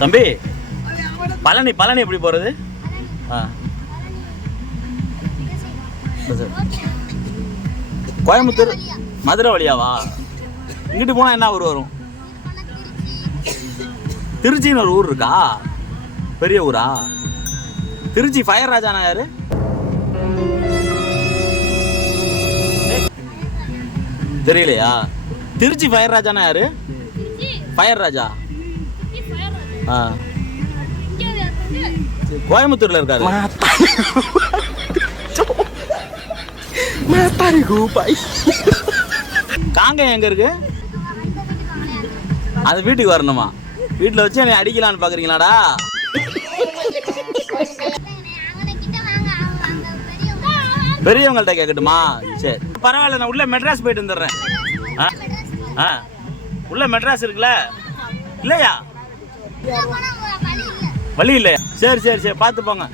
தம்பி பழனி பழனி எப்படி போகிறது? கோயம்புத்தூர் மதுரை வழியாவா? இங்கிட்டு போனால் என்ன ஊர் வரும்? திருச்சின்னு ஒரு ஊர் இருக்கா? பெரிய ஊரா? திருச்சி ஃபயர் ராஜானா யாரு? தெரியலையா? திருச்சி ஃபயர் ராஜானா யாரு? ஃபயர் ராஜா கோயம்புத்தூர்ல இருக்காரு. காங்கயம் எங்க இருக்கு? அது வீட்டுக்கு வரணுமா? வீட்டுல வச்சு என்னை அடிக்கலான்னு பாக்குறீங்களாடா? பெரியவங்கள்ட்ட கேட்கட்டுமா? சரி பரவாயில்ல, நான் உள்ள மெட்ராஸ் போயிட்டு வந்துடுறேன். உள்ள மெட்ராஸ் இருக்குல்ல? இல்லையா? வழி இல்லையா? சரி சரி சரி பார்த்து போங்க.